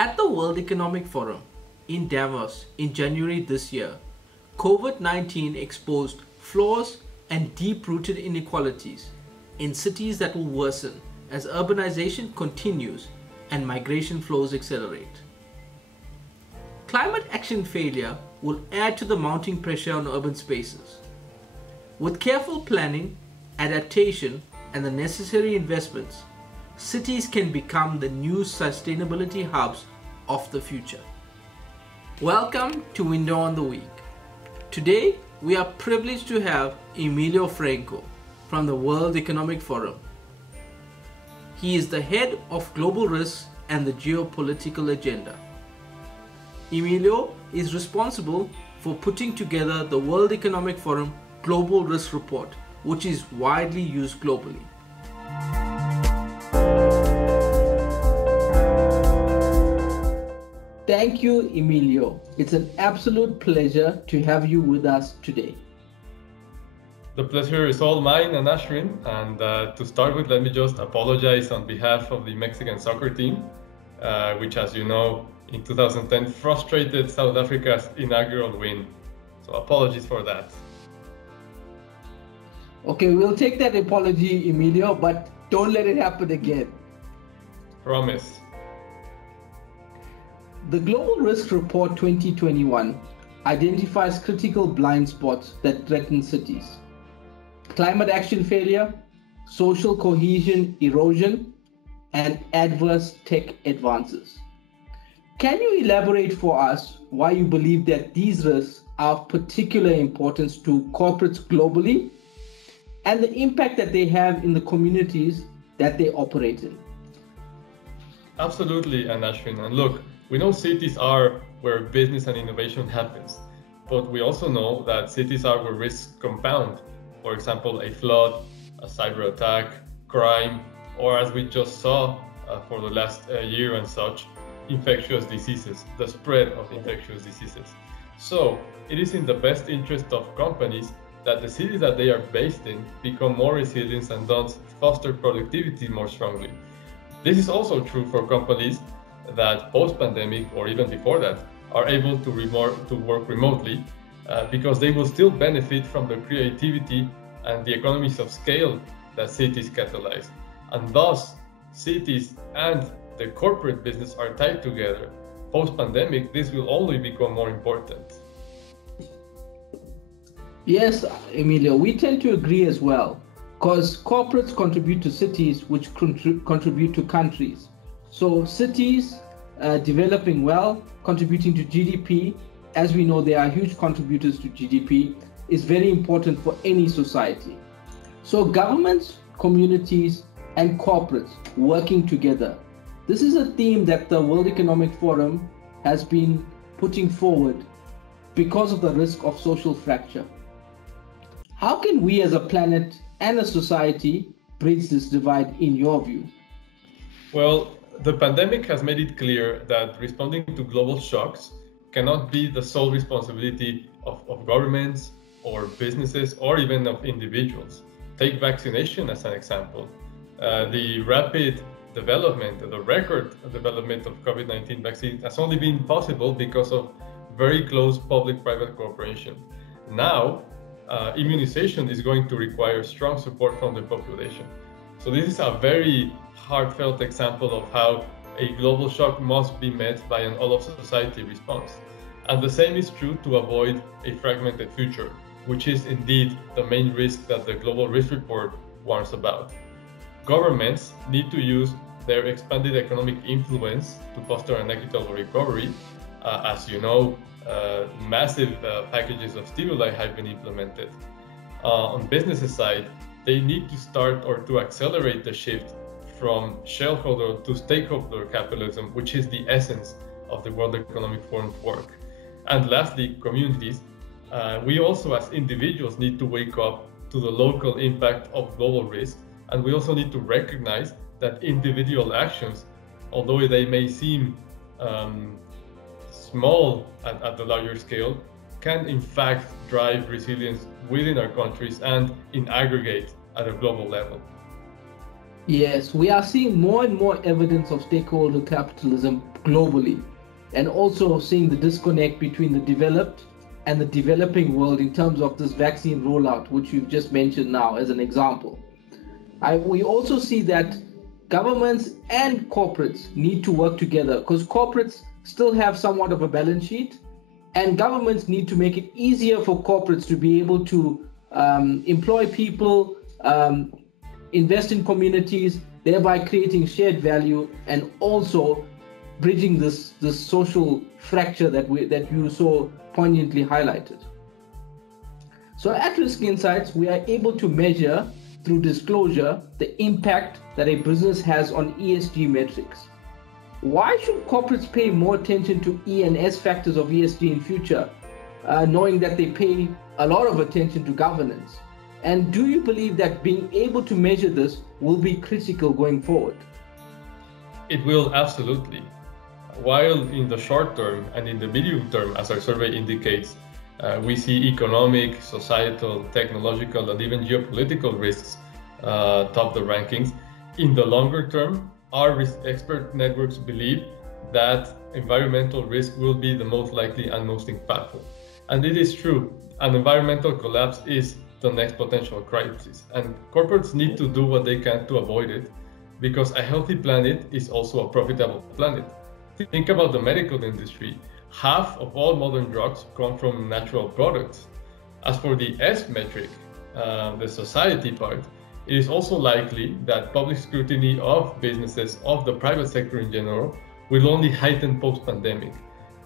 At the World Economic Forum in Davos in January this year, COVID-19 exposed flaws and deep-rooted inequalities in cities that will worsen as urbanization continues and migration flows accelerate. Climate action failure will add to the mounting pressure on urban spaces. With careful planning, adaptation, and the necessary investments, cities can become the new sustainability hubs of the future. Welcome to Window on the Week. Today, we are privileged to have Emilio Franco from the World Economic Forum. He is the head of global risks and the geopolitical agenda. Emilio is responsible for putting together the World Economic Forum Global Risk Report, which is widely used globally. Thank you, Emilio. It's an absolute pleasure to have you with us today. The pleasure is all mine and Ashwin. And to start with, let me just apologize on behalf of the Mexican soccer team, which, as you know, in 2010 frustrated South Africa's inaugural win. So apologies for that. Okay, we'll take that apology, Emilio, but don't let it happen again. Promise. The Global Risk Report 2021 identifies critical blind spots that threaten cities: climate action failure, social cohesion erosion, and adverse tech advances. Can you elaborate for us why you believe that these risks are of particular importance to corporates globally and the impact that they have in the communities that they operate in? Absolutely, Ashwin. And look, we know cities are where business and innovation happens, but we also know that cities are where risks compound. For example, a flood, a cyber attack, crime, or as we just saw for the last year and such, infectious diseases, the spread of infectious diseases. So it is in the best interest of companies that the cities that they are based in become more resilient and thus foster productivity more strongly. This is also true for companies that post-pandemic or even before that are able to work remotely because they will still benefit from the creativity and the economies of scale that cities catalyze. And thus, cities and the corporate business are tied together. Post-pandemic, this will only become more important. Yes, Emilio, we tend to agree as well, because corporates contribute to cities, which contribute to countries. So cities developing well, contributing to GDP, as we know they are huge contributors to GDP, is very important for any society. So governments, communities, and corporates working together. This is a theme that the World Economic Forum has been putting forward because of the risk of social fracture. How can we as a planet and a society bridge this divide in your view? Well, the pandemic has made it clear that responding to global shocks cannot be the sole responsibility of governments or businesses or even of individuals. Take vaccination as an example. The rapid development, the record development of COVID-19 vaccines has only been possible because of very close public-private cooperation. Now, immunization is going to require strong support from the population. So this is a very heartfelt example of how a global shock must be met by an all-of-society response. And the same is true to avoid a fragmented future, which is indeed the main risk that the Global Risk Report warns about. Governments need to use their expanded economic influence to foster an equitable recovery. As you know, massive packages of stimuli have been implemented. On businesses side, they need to start or to accelerate the shift from shareholder to stakeholder capitalism, which is the essence of the World Economic Forum's work. And lastly, communities. We also as individuals need to wake up to the local impact of global risk, and we also need to recognize that individual actions, although they may seem small at the larger scale, can in fact drive resilience within our countries and in aggregate at a global level. Yes, we are seeing more and more evidence of stakeholder capitalism globally, and also seeing the disconnect between the developed and the developing world in terms of this vaccine rollout, which you've just mentioned now as an example. We also see that governments and corporates need to work together because corporates still have somewhat of a balance sheet, and governments need to make it easier for corporates to be able to employ people, invest in communities, thereby creating shared value and also bridging this social fracture that you so poignantly highlighted. So at Risk Insights, we are able to measure through disclosure the impact that a business has on ESG metrics. Why should corporates pay more attention to E and S factors of ESG in future, knowing that they pay a lot of attention to governance? And do you believe that being able to measure this will be critical going forward? It will, absolutely. While in the short term and in the medium term, as our survey indicates, we see economic, societal, technological, and even geopolitical risks top the rankings. In the longer term, our expert networks believe that environmental risk will be the most likely and most impactful. And it is true, an environmental collapse is the next potential crisis. And corporates need to do what they can to avoid it, because a healthy planet is also a profitable planet. Think about the medical industry. Half of all modern drugs come from natural products. As for the S metric, the society part, it is also likely that public scrutiny of businesses, of the private sector in general, will only heighten post-pandemic.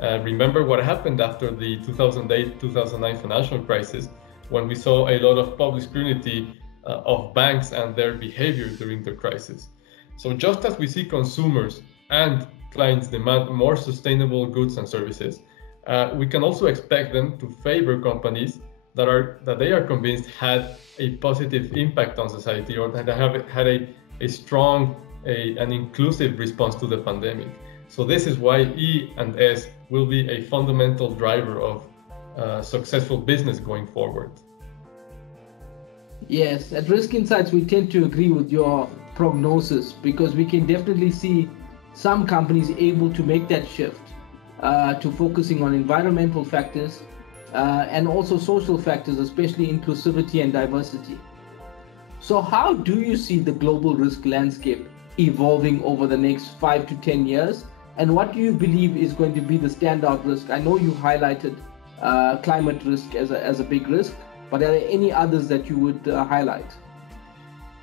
Remember what happened after the 2008-2009 financial crisis, when we saw a lot of public scrutiny of banks and their behavior during the crisis. So just as we see consumers and clients demand more sustainable goods and services, we can also expect them to favor companies that they are convinced had a positive impact on society, or that have had a strong, an inclusive response to the pandemic. So this is why E and S will be a fundamental driver of successful business going forward. Yes, at Risk Insights, we tend to agree with your prognosis, because we can definitely see some companies able to make that shift to focusing on environmental factors and also social factors, especially inclusivity and diversity. So how do you see the global risk landscape evolving over the next 5 to 10 years? And what do you believe is going to be the standout risk? I know you highlighted climate risk as a big risk, but are there any others that you would highlight?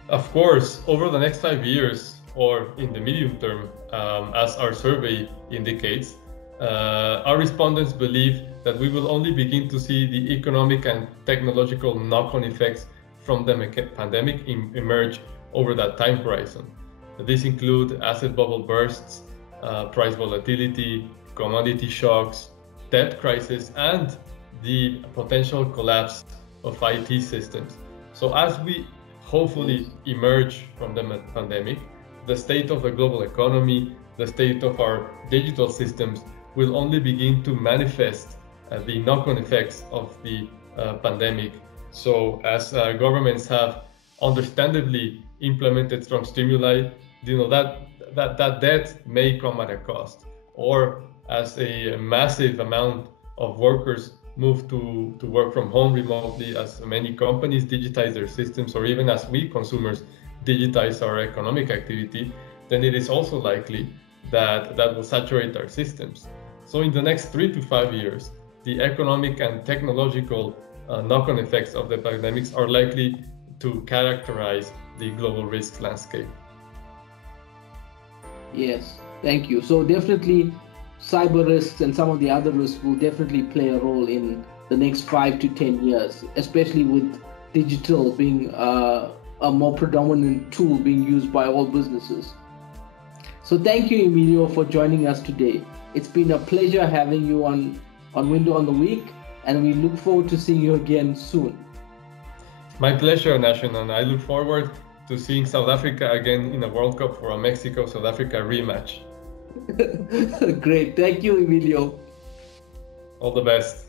Of course, over the next 5 years, or in the medium term, as our survey indicates, our respondents believe that we will only begin to see the economic and technological knock-on effects from the pandemic emerge over that time horizon. These include asset bubble bursts, price volatility, commodity shocks, debt crisis, and the potential collapse of IT systems. So as we hopefully emerge from the pandemic, the state of the global economy, the state of our digital systems will only begin to manifest the knock-on effects of the pandemic. So as governments have understandably implemented strong stimuli, that debt may come at a cost. Or as a massive amount of workers move to work from home remotely, as many companies digitize their systems, or even as we consumers digitize our economic activity, then it is also likely that will saturate our systems. So in the next 3 to 5 years, the economic and technological knock-on effects of the pandemics are likely to characterize the global risk landscape. Yes, thank you. So definitely cyber risks and some of the other risks will definitely play a role in the next 5 to 10 years, especially with digital being a more predominant tool being used by all businesses. So thank you, Emilio, for joining us today. It's been a pleasure having you on Window on the Week, and we look forward to seeing you again soon. My pleasure, Nation, and I look forward to seeing South Africa again in the World Cup for a Mexico-South Africa rematch. Great. Thank you, Emilio. All the best.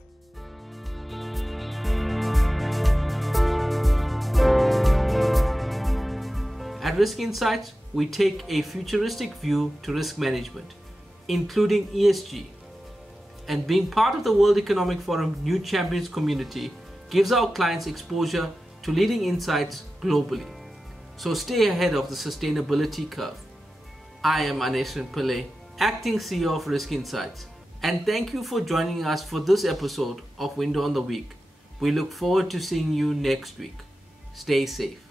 At At Risk Insights, we take a futuristic view to risk management, including ESG. And being part of the World Economic Forum New Champions community gives our clients exposure to leading insights globally. So stay ahead of the sustainability curve. I am Aneshran Pillai, Acting CEO of Risk Insights, and thank you for joining us for this episode of Window on the Week. We look forward to seeing you next week. Stay safe.